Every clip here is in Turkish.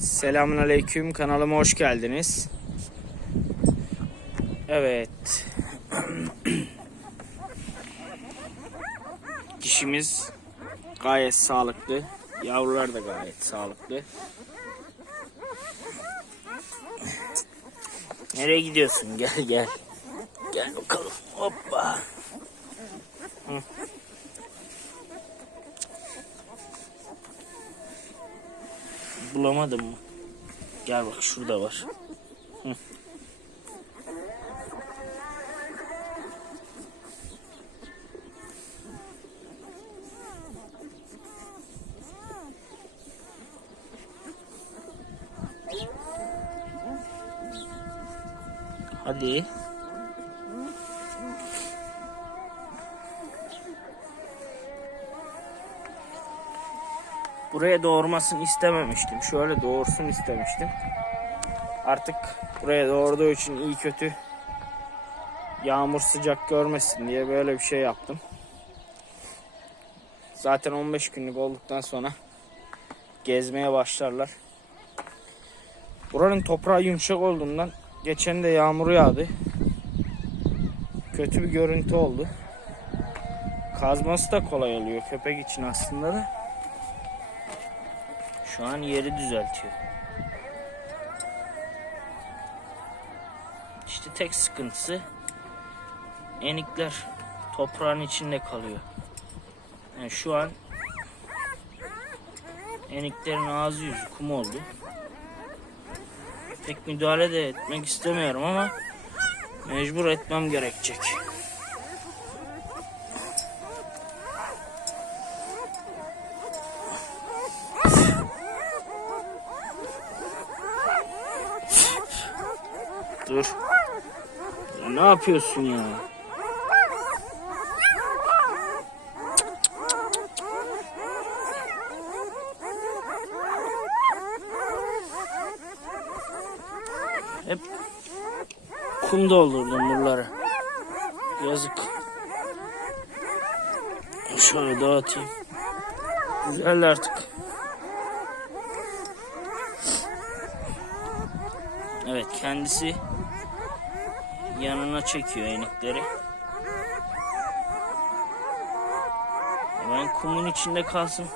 Selamun Aleyküm kanalıma hoş geldiniz. Evet. Dişimiz gayet sağlıklı. Yavrular da gayet sağlıklı. Nereye gidiyorsun? Gel gel. Gel bakalım. Hoppa. Hı. Bulamadım mı? Gel bak şurada var. Hı. Hadi. Buraya doğurmasını istememiştim. Şöyle doğursun istemiştim. Artık buraya doğurduğu için iyi kötü yağmur sıcak görmesin diye böyle bir şey yaptım. Zaten 15 günlük olduktan sonra gezmeye başlarlar. Buranın toprağı yumuşak olduğundan geçen de yağmur yağdı. Kötü bir görüntü oldu. Kazması da kolay oluyor köpek için aslında da. Şu an yeri düzeltiyor. İşte tek sıkıntısı enikler toprağın içinde kalıyor. Yani şu an eniklerin ağzı yüzü kum oldu. Pek müdahale de etmek istemiyorum ama mecbur etmem gerekecek. Dur. Ya ne yapıyorsun ya? Hep kum doldurdum buraları. Yazık. Şöyle dağıtayım. Güzel artık. Evet kendisi yanına çekiyor enikleri. Ben kumun içinde kalsın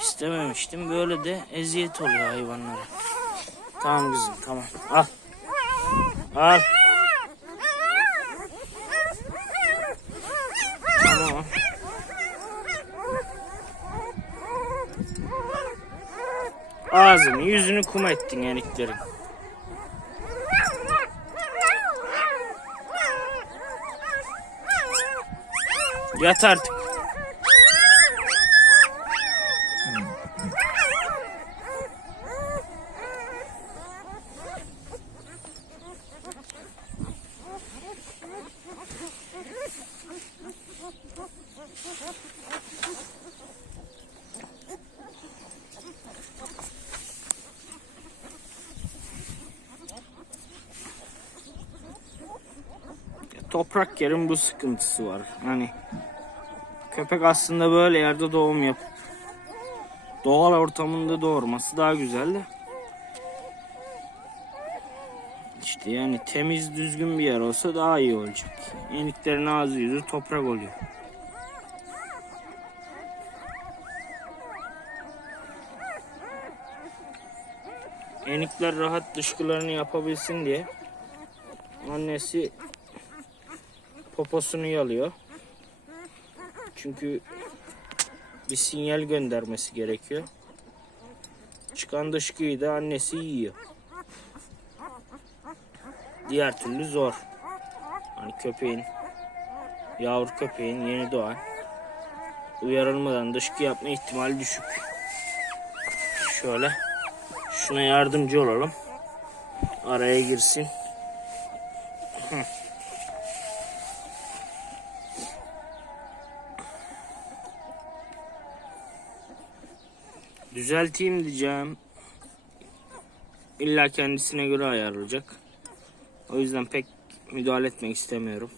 istememiştim. Böyle de eziyet oluyor hayvanlara. Tamam kızım tamam. Al. Al. Tamam. Ağzını yüzünü kum ettin eniklerin. Yat artık. Toprak yerin bu sıkıntısı var. Hani köpek aslında böyle yerde doğum yapıp doğal ortamında doğurması daha güzel de. İşte yani temiz düzgün bir yer olsa daha iyi olacak. Yeniklerin ağzı yüzü toprak oluyor. Yenikler rahat dışkılarını yapabilsin diye annesi poposunu yalıyor. Çünkü bir sinyal göndermesi gerekiyor. Çıkan dışkıyı da annesi yiyor. Diğer türlü zor. Hani köpeğin, yavru köpeğin yeni doğan uyarılmadan dışkı yapma ihtimali düşük. Şöyle şuna yardımcı olalım. Araya girsin. Düzelteyim diyeceğim. İlla kendisine göre ayarlayacak. O yüzden pek müdahale etmek istemiyorum.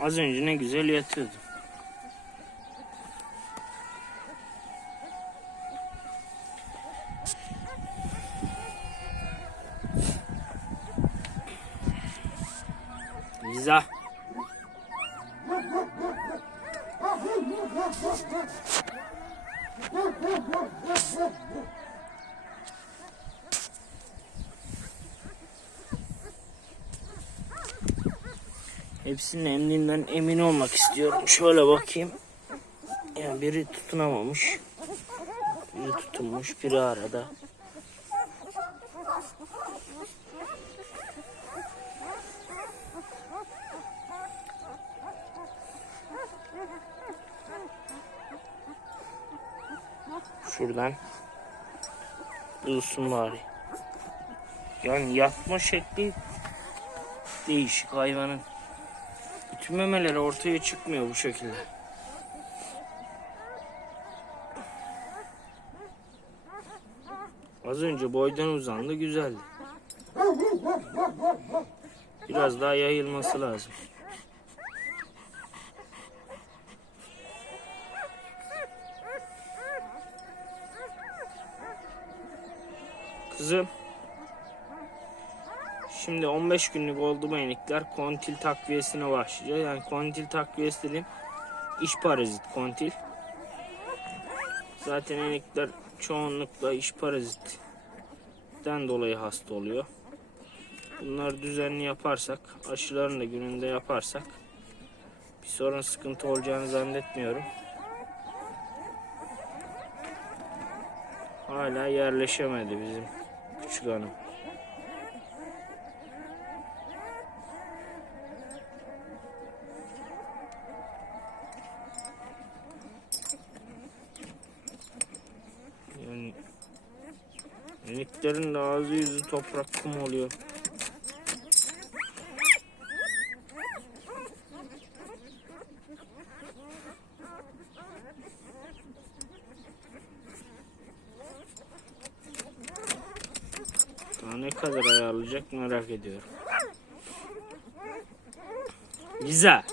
Az önce ne güzel yatıyordu. Liza. Hepsinin emniğinden emin olmak istiyorum. Şöyle bakayım. Yani biri tutunamamış. Biri tutunmuş, biri arada. Şuradan dursun bari. Yani yatma şekli değişik hayvanın. Bütün memeleri ortaya çıkmıyor bu şekilde. Az önce boydan uzandı güzeldi. Biraz daha yayılması lazım. Kızım. Şimdi 15 günlük oldu mu kontil takviyesine başlayacak. Yani kontil takviyesi dediğim iş parazit kontil. Zaten enikler çoğunlukla iş parazitten dolayı hasta oluyor. Bunları düzenli yaparsak, aşılarını da gününde yaparsak bir sorun sıkıntı olacağını zannetmiyorum. Hala yerleşemedi bizim küçük hanım. Yani Miniklerin de ağzı yüzü toprak kum oluyor. Daha ne kadar ayarlayacak merak ediyorum. Liza.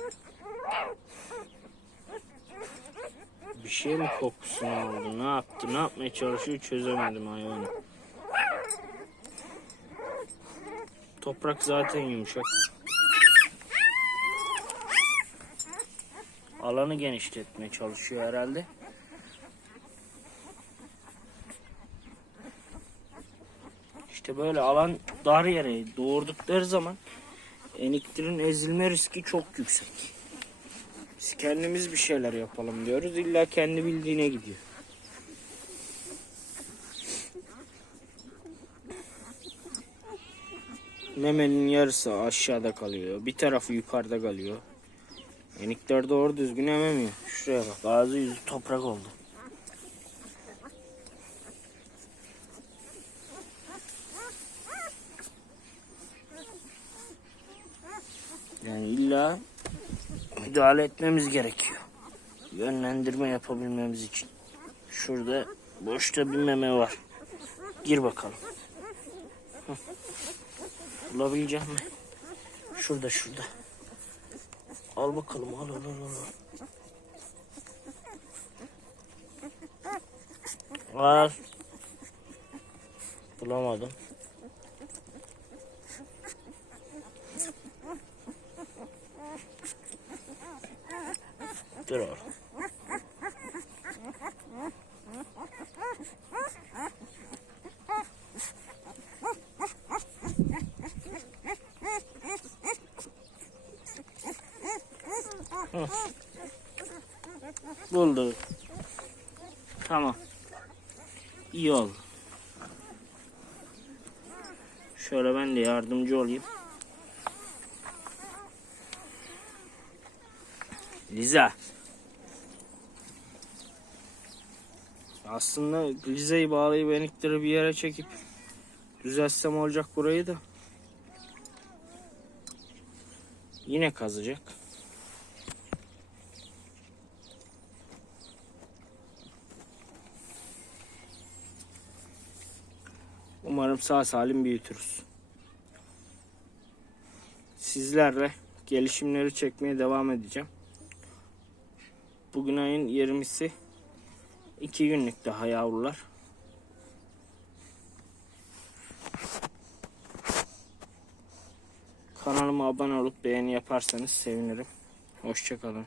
Bir şey mi kokusunu aldı? Ne yaptı? Ne yapmaya çalışıyor çözemedim hayvanı. Toprak zaten yumuşak. Alanı genişletmeye çalışıyor herhalde. İşte böyle alan dar yere doğurdukları zaman eniklerin ezilme riski çok yüksek. Biz kendimiz bir şeyler yapalım diyoruz. İlla kendi bildiğine gidiyor. Memenin yarısı aşağıda kalıyor. Bir tarafı yukarıda kalıyor. Enikler doğru düzgün ememiyor. Şuraya bak ağzı yüzü toprak oldu. İlla müdahale etmemiz gerekiyor. Yönlendirme yapabilmemiz için. Şurada boşta bir meme var. Gir bakalım. Hı. Bulabilecek mi? Şurada şurada. Al bakalım al al al al. Al. Bulamadım. Dur oğlum. Hı. Buldu. Tamam. İyi oldu. Şöyle ben de yardımcı olayım. Liza. Aslında Liza'yı bağlayıp enikleri bir yere çekip düzeltsem olacak burayı da. Yine kazacak. Umarım sağ salim büyütürüz. Sizlerle gelişimleri çekmeye devam edeceğim. Bugün ayın 20'si. 2 günlük daha yavrular. Kanalıma abone olup beğeni yaparsanız sevinirim. Hoşçakalın.